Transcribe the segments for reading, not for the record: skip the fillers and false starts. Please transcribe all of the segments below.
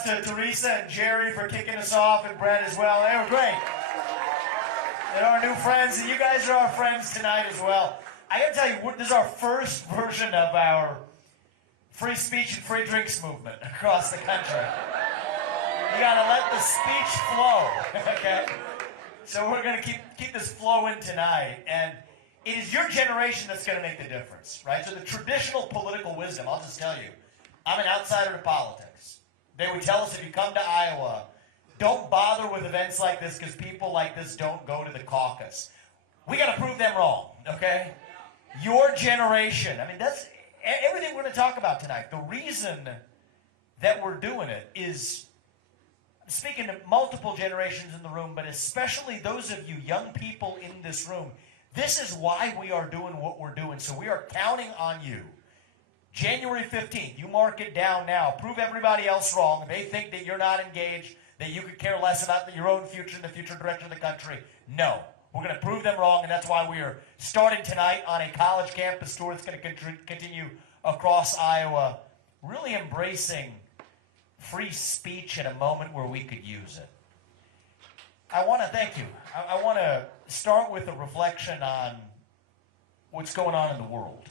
applause to Teresa and Jerry for kicking us off, and Brett as well. They were great. They're our new friends, and you guys are our friends tonight as well. I gotta tell you, this is our first version of our free speech and free drinks movement across the country. You gotta let the speech flow, okay? So we're gonna keep this flowing tonight, and it is your generation that's gonna make the difference, right? So the traditional political wisdom, I'll just tell you, I'm an outsider to politics. They would tell us if you come to Iowa, don't bother with events like this because people like this don't go to the caucus. We got to prove them wrong, okay? Your generation, I mean, that's everything we're going to talk about tonight. The reason that we're doing it is, I'm speaking to multiple generations in the room, but especially those of you young people in this room, this is why we are doing what we're doing. So we are counting on you. January 15th, you mark it down now. Prove everybody else wrong. They think that you're not engaged, that you could care less about your own future and the future direction of the country. No. We're going to prove them wrong, and that's why we are starting tonight on a college campus tour that's going to continue across Iowa, really embracing free speech at a moment where we could use it. I want to thank you. I want to start with a reflection on what's going on in the world.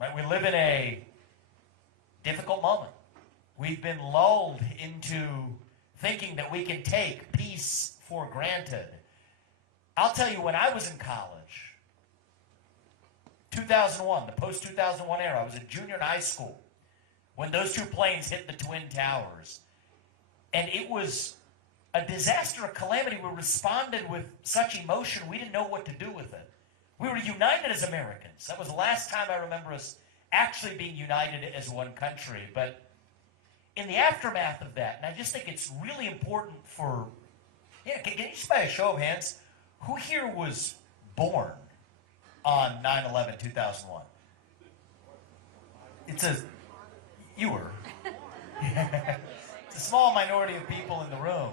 Right? We live in a difficult moment. We've been lulled into thinking that we can take peace for granted. I'll tell you, when I was in college, 2001, the post-2001 era, I was a junior in high school when those two planes hit the Twin Towers. And it was a disaster, a calamity. We responded with such emotion, we didn't know what to do with it. We were united as Americans. That was the last time I remember us actually being united as one country. But in the aftermath of that, and I just think it's really important for, can you just by a show of hands, who here was born on 9/11/2001? You were. It's a small minority of people in the room.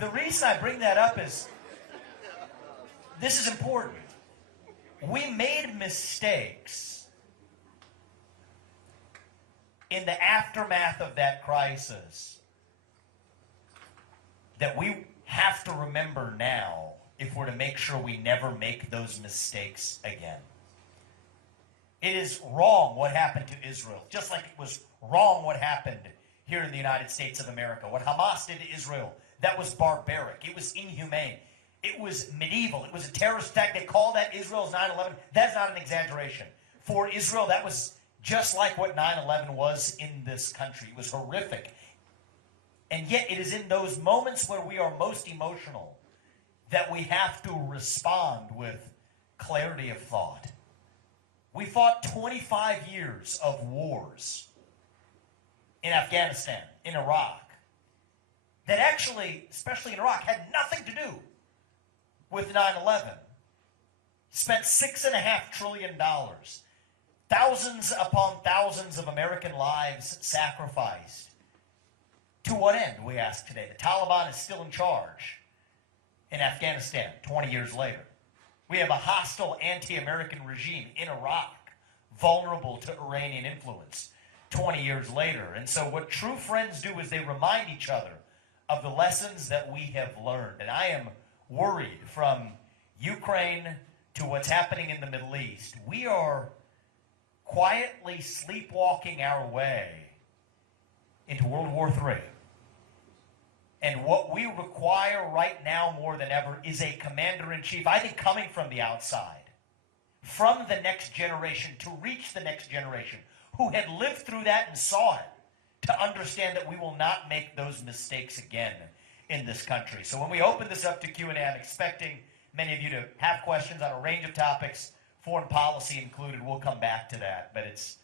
The reason I bring that up is, this is important. We made mistakes in the aftermath of that crisis that we have to remember now if we're to make sure we never make those mistakes again. It is wrong what happened to Israel, just like it was wrong what happened here in the United States of America. What Hamas did to Israel, that was barbaric. It was inhumane. It was medieval. It was a terrorist attack. They call that Israel's 9/11. That's not an exaggeration. For Israel, that was just like what 9/11 was in this country. It was horrific. And yet it is in those moments where we are most emotional that we have to respond with clarity of thought. We fought 25 years of wars in Afghanistan, in Iraq, that actually, especially in Iraq, had nothing to do with 9/11. Spent $6.5 trillion. Thousands upon thousands of American lives sacrificed. To what end, we ask today? The Taliban is still in charge in Afghanistan 20 years later. We have a hostile anti-American regime in Iraq, vulnerable to Iranian influence 20 years later. And so what true friends do is they remind each other of the lessons that we have learned. And I am worried, from Ukraine to what's happening in the Middle East, we are quietly sleepwalking our way into World War III. And what we require right now more than ever is a commander-in-chief, I think, coming from the outside, from the next generation, to reach the next generation, who had lived through that and saw it, to understand that we will not make those mistakes again in this country. So when we open this up to Q&A, I'm expecting many of you to have questions on a range of topics, foreign policy included. We'll come back to that. But it's